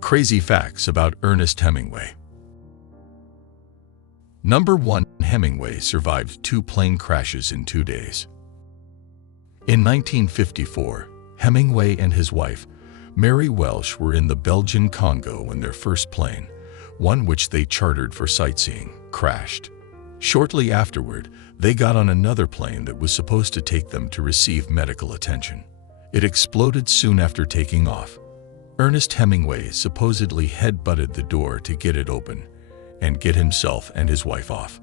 Crazy facts about Ernest Hemingway. Number 1. Hemingway survived 2 plane crashes in 2 days. In 1954, Hemingway and his wife, Mary Welsh, were in the Belgian Congo when their first plane, one which they chartered for sightseeing, crashed. Shortly afterward, they got on another plane that was supposed to take them to receive medical attention. It exploded soon after taking off. Ernest Hemingway supposedly head-butted the door to get it open and get himself and his wife off.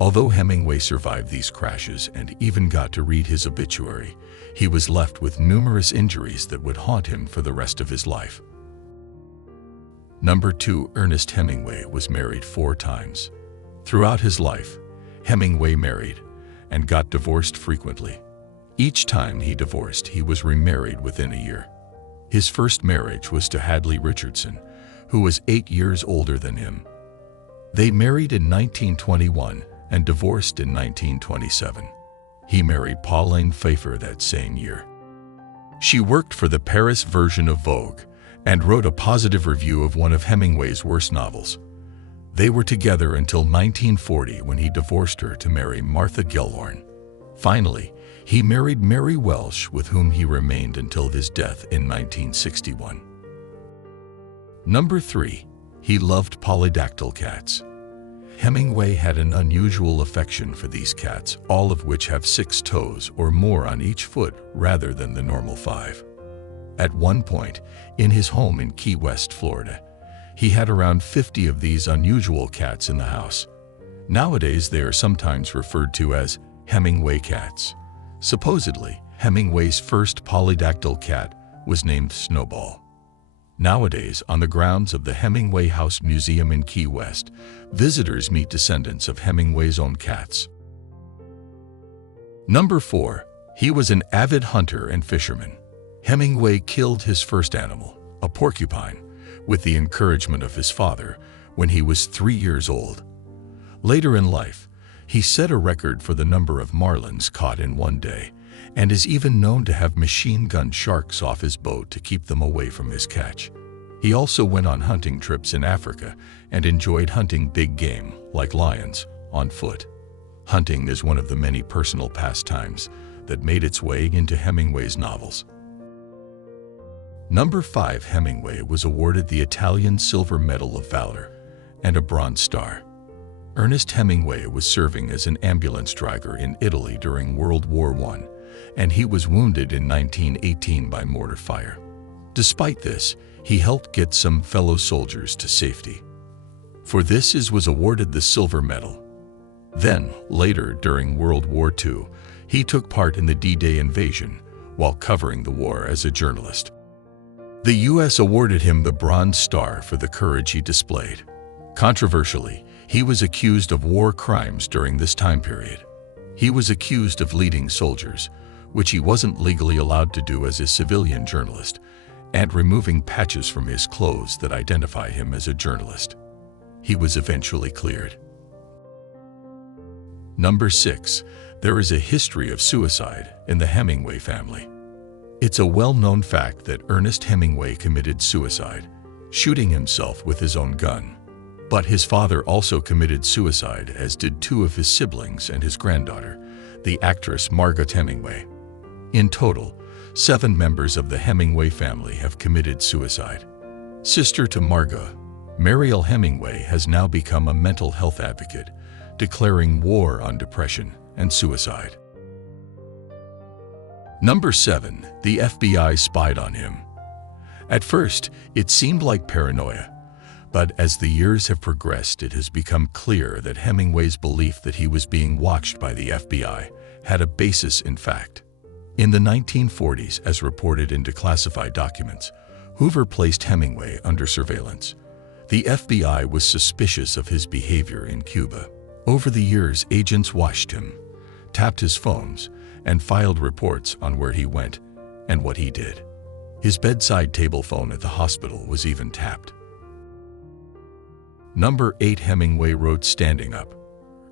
Although Hemingway survived these crashes and even got to read his obituary, he was left with numerous injuries that would haunt him for the rest of his life. Number 2. Ernest Hemingway was married 4 times. Throughout his life, Hemingway married and got divorced frequently. Each time he divorced, he was remarried within a year. His first marriage was to Hadley Richardson, who was 8 years older than him. They married in 1921 and divorced in 1927. He married Pauline Pfeiffer that same year. She worked for the Paris version of Vogue and wrote a positive review of one of Hemingway's worst novels. They were together until 1940 when he divorced her to marry Martha Gellhorn. Finally, he married Mary Welsh, with whom he remained until his death in 1961. Number 3. He loved polydactyl cats. Hemingway had an unusual affection for these cats, all of which have 6 toes or more on each foot rather than the normal 5. At one point, in his home in Key West, Florida, he had around 50 of these unusual cats in the house. Nowadays, they are sometimes referred to as Hemingway cats. Supposedly, Hemingway's first polydactyl cat was named Snowball. Nowadays, on the grounds of the Hemingway House Museum in Key West, visitors meet descendants of Hemingway's own cats. Number 4. He was an avid hunter and fisherman. Hemingway killed his first animal, a porcupine, with the encouragement of his father when he was 3 years old. Later in life, he set a record for the number of marlins caught in one day, and is even known to have machine-gunned sharks off his boat to keep them away from his catch. He also went on hunting trips in Africa and enjoyed hunting big game, like lions, on foot. Hunting is one of the many personal pastimes that made its way into Hemingway's novels. Number 5. Hemingway was awarded the Italian Silver Medal of Valor and a Bronze Star. Ernest Hemingway was serving as an ambulance driver in Italy during World War I, and he was wounded in 1918 by mortar fire. Despite this, he helped get some fellow soldiers to safety. For this, he was awarded the Silver Medal. Then, later during World War II, he took part in the D-Day invasion while covering the war as a journalist. The U.S. awarded him the Bronze Star for the courage he displayed. Controversially, he was accused of war crimes during this time period. He was accused of leading soldiers, which he wasn't legally allowed to do as a civilian journalist, and removing patches from his clothes that identify him as a journalist. He was eventually cleared. Number 6. There is a history of suicide in the Hemingway family. It's a well-known fact that Ernest Hemingway committed suicide, shooting himself with his own gun. But his father also committed suicide, as did 2 of his siblings and his granddaughter, the actress Margot Hemingway. In total, 7 members of the Hemingway family have committed suicide. Sister to Margot, Mariel Hemingway has now become a mental health advocate, declaring war on depression and suicide. Number 7. The FBI spied on him. At first, it seemed like paranoia, but as the years have progressed, it has become clear that Hemingway's belief that he was being watched by the FBI had a basis in fact. In the 1940s, as reported in declassified documents, Hoover placed Hemingway under surveillance. The FBI was suspicious of his behavior in Cuba. Over the years, agents watched him, tapped his phones, and filed reports on where he went and what he did. His bedside table phone at the hospital was even tapped. Number 8. Hemingway wrote standing up.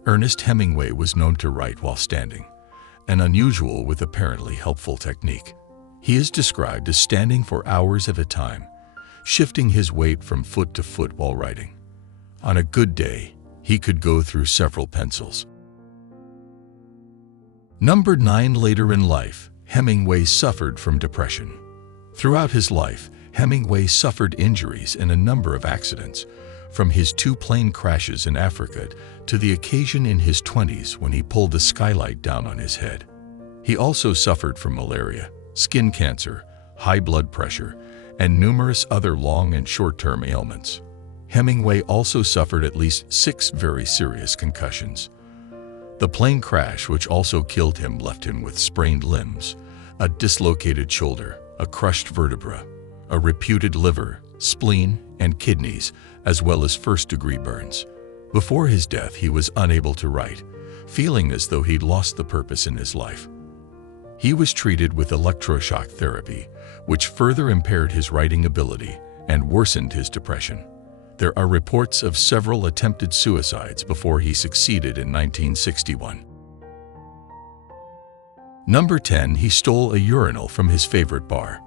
Ernest Hemingway was known to write while standing, an unusual with apparently helpful technique. He is described as standing for hours at a time, shifting his weight from foot to foot while writing. On a good day, he could go through several pencils. Number 9. Later in life, Hemingway suffered from depression. Throughout his life, Hemingway suffered injuries in a number of accidents, from his 2 plane crashes in Africa to the occasion in his 20s when he pulled a skylight down on his head. He also suffered from malaria, skin cancer, high blood pressure, and numerous other long and short-term ailments. Hemingway also suffered at least 6 very serious concussions. The plane crash, which also killed him, left him with sprained limbs, a dislocated shoulder, a crushed vertebra, a reputed liver, spleen, and kidneys, as well as first-degree burns. Before his death, he was unable to write, feeling as though he'd lost the purpose in his life. He was treated with electroshock therapy, which further impaired his writing ability and worsened his depression. There are reports of several attempted suicides before he succeeded in 1961. Number 10. He stole a urinal from his favorite bar.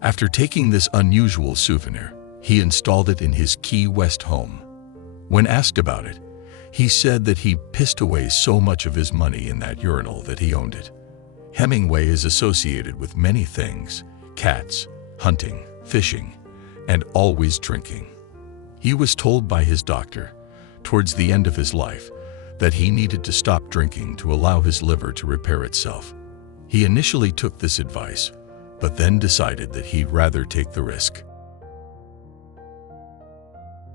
After taking this unusual souvenir, he installed it in his Key West home. When asked about it, he said that he pissed away so much of his money in that urinal that he owned it. Hemingway is associated with many things: cats, hunting, fishing, and always drinking. He was told by his doctor, towards the end of his life, that he needed to stop drinking to allow his liver to repair itself. He initially took this advice, but then decided that he'd rather take the risk.